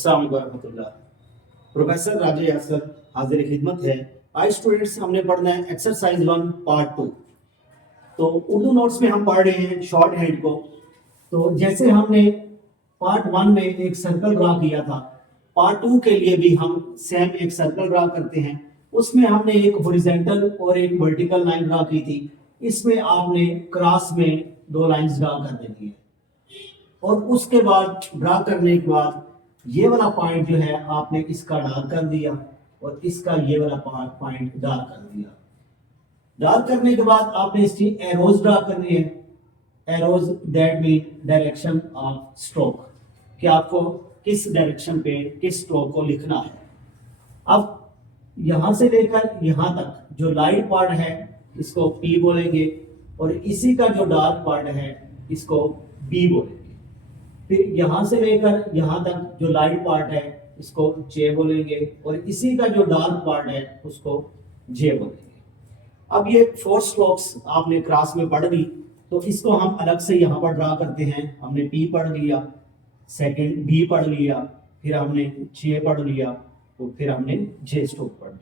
अस्सलाम वालेकुम रहमतुल्लाह। प्रोफेसर राजे यासर हाजिर खिदमत है। आज स्टूडेंट्स हमने पढ़ना है एक्सरसाइज 1 पार्ट 2। तो उर्दू नोट्स में हम पढ़ रहे हैं शॉर्ट हैंड को। तो जैसे हमने पार्ट 1 में एक सर्कल ड्रा किया था, पार्ट 2 के लिए भी हम सेम एक सर्कल ड्रा करते हैं। उसमें हमने एक हॉरिजॉन्टल और एक वर्टिकल लाइन ड्रा की थी। इसमें आपने क्रॉस में दो लाइंस ड्रा कर देनी है और उसके बाद ड्रा करने के बाद ये वाला पॉइंट जो है आपने इसका डार्क कर दिया और इसका ये वाला पॉइंट डार्क कर दिया। डार्क करने के बाद आपने इसकी एरोज ड्रा करनी है। Arrows that mean direction of stroke, कि आपको किस डायरेक्शन पे किस स्ट्रोक को लिखना है। अब यहां से लेकर यहां तक जो लाइट पार्ट है इसको P बोलेंगे और इसी का जो डार्क पार्ट है इसको B बोलेंगे। फिर यहां से लेकर यहां तक जो लाइट पार्ट है इसको J बोलेंगे और इसी का जो डार्क पार्ट है उसको J बोलेंगे। अब ये 4 स्ट्रोक्स आपने क्रॉस में पढ़ ली, तो इसको हम अलग से यहाँ पर ड्रा करते हैं। हमने P पढ़ लिया, सेकंड B पढ़ लिया, फिर हमने J पढ़ लिया और फिर हमने J स्ट्रोक पढ़ ली।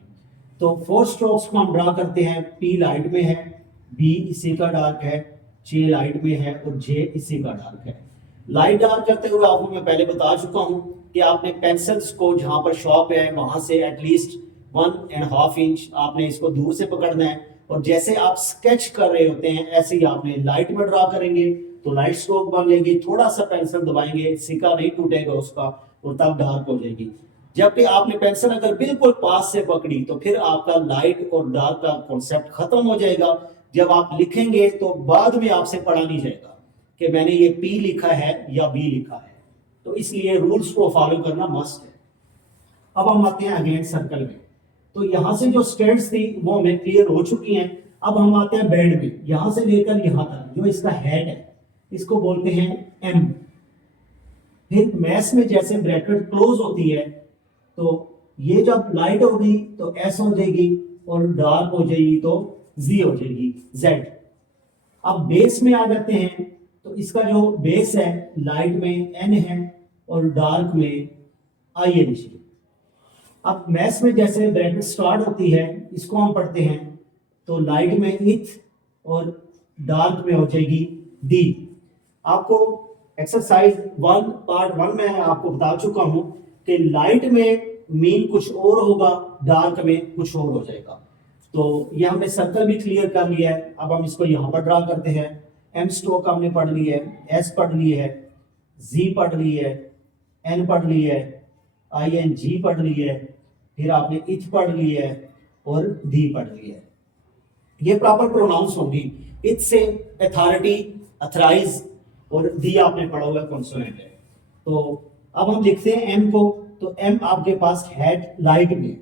तो 4 स्ट्रोक्स को हम ड्रा करते हैं। P लाइट में है, B इसी का डार्क है, J लाइट में है और J इसी का डार्क है। लाइट डार्क करते हुए आपको मैं पहले बता चुका हूं कि आपने पेंसिल्स को जहां पर शॉप है वहां से एटलीस्ट 1.5 इंच आपने इसको दूर से पकड़ना है और जैसे आप स्केच कर रहे होते हैं ऐसे ही आपने लाइट में ड्रा करेंगे तो लाइट स्ट्रोक बन लेगी। थोड़ा सा पेंसिल दबाएंगे, सिक्का नहीं टूटेगा उसका और तब डार्क हो जाएगी। जबकि आपने पेंसिल अगर बिल्कुल पास से पकड़ी तो फिर आपका लाइट और डार्क का कॉन्सेप्ट खत्म हो जाएगा। जब आप लिखेंगे तो बाद में आपसे पढ़ा नहीं जाएगा कि मैंने ये P लिखा है या B लिखा है। तो इसलिए रूल्स को फॉलो करना मस्ट है। अब हम आते हैं अगेन सर्कल में। तो यहां से जो स्ट्रेट्स थी वो हमें क्लियर हो चुकी हैं। अब हम आते हैं बेंड में। यहां से लेकर यहां तक जो इसका हेड है इसको बोलते हैं M। फिर मैथ्स में जैसे ब्रैकेट क्लोज होती है तो ये जब लाइट होगी तो S हो जाएगी और डार्क हो जाएगी तो Z हो जाएगी, Z। अब बेस में आ जाते हैं तो इसका जो बेस है लाइट में N है और डार्क में IN। अब मैथ्स में जैसे ब्रैकेट स्टार्ट होती है इसको हम पढ़ते हैं तो लाइट में इथ और डार्क में हो जाएगी D। आपको एक्सरसाइज 1 पार्ट 1 में आपको बता चुका हूं कि लाइट में मीन कुछ और होगा, डार्क में कुछ और हो जाएगा। तो ये हमने सर्कल भी क्लियर कर लिया है। अब हम इसको यहां पर ड्रा करते हैं। M स्ट्रोक हमने पढ़ ली है, S पढ़ ली है, Z पढ़ ली है, N पढ़ ली है, ING पढ़ ली है, फिर आपने इथ पढ़ ली है और D पढ़ ली है। ये प्रॉपर प्रोनाउंस होंगी। इथ से अथॉरिटी, अथराइज और D आपने पढ़ा हुआ कॉन्सोनेंट है। तो अब हम लिखते हैं M को। तो M आपके पास हेड लाइट में है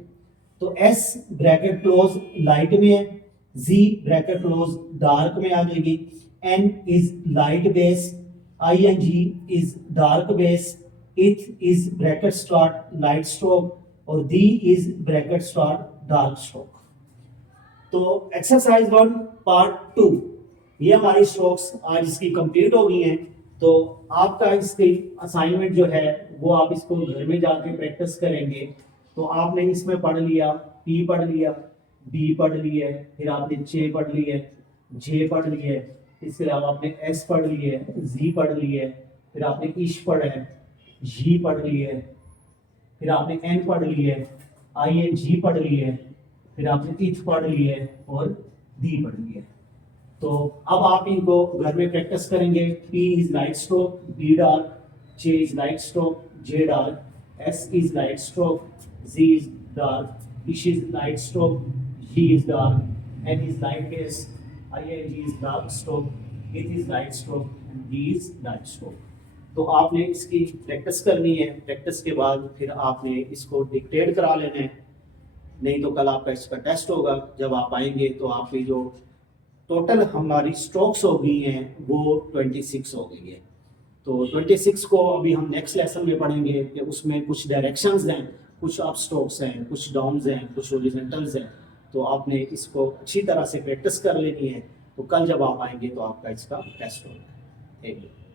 तो S ब्रैकेट क्लोज लाइट में है, Z ब्रैकेट क्लोज डार्क में आ जाएगी, N is light base, ING is dark base, ith is bracket start light stroke और D is bracket start dark stroke. तो एक्सरसाइज 1 पार्ट 2 ये हमारी स्ट्रोक्स आज इसकी कंप्लीट हो गई हैं। तो आपका इसकी असाइनमेंट जो है वो आप इसको घर में जाके प्रैक्टिस करेंगे। तो आपने इसमें पढ़ लिया, P पढ़ लिया, B पढ़ ली है, फिर आपने J पढ़ ली है, J पढ़ ली है, इसके अलावा आपने S पढ़ ली है, Z पढ़ ली है, फिर आपने इश पढ़ा है, G पढ़ ली है, फिर आपने N पढ़ ली है, ING पढ़ ली है, फिर आपने इथ पढ़ ली है और D पढ़ ली है। तो अब आप इनको घर में प्रैक्टिस करेंगे। P is light stroke, B dark, J is light stroke, J dark, S is light stroke, Z is dark, ish is light stroke, G is dark, N is light base, ING is dark stroke, ith is light stroke and D is light stroke. तो आपने इसकी practice करनी है। Practice के बाद फिर आपने इसको डिक्टेट करा लेना है, नहीं तो कल आपका इसका टेस्ट होगा। जब आप आएंगे तो आपकी जो टोटल हमारी स्ट्रोक्स हो गई हैं वो 26 हो गई है। तो 26 को अभी हम नेक्स्ट लेसन में पढ़ेंगे कि उसमें कुछ डायरेक्शंस हैं, कुछ अप स्ट्रोक्स हैं, कुछ डाउन्स हैं, कुछ हॉरिजॉन्टल्स हैं। तो आपने इसको अच्छी तरह से प्रैक्टिस कर लेनी है। तो कल जब आप आएंगे तो आपका इसका टेस्ट होगा। Thank you.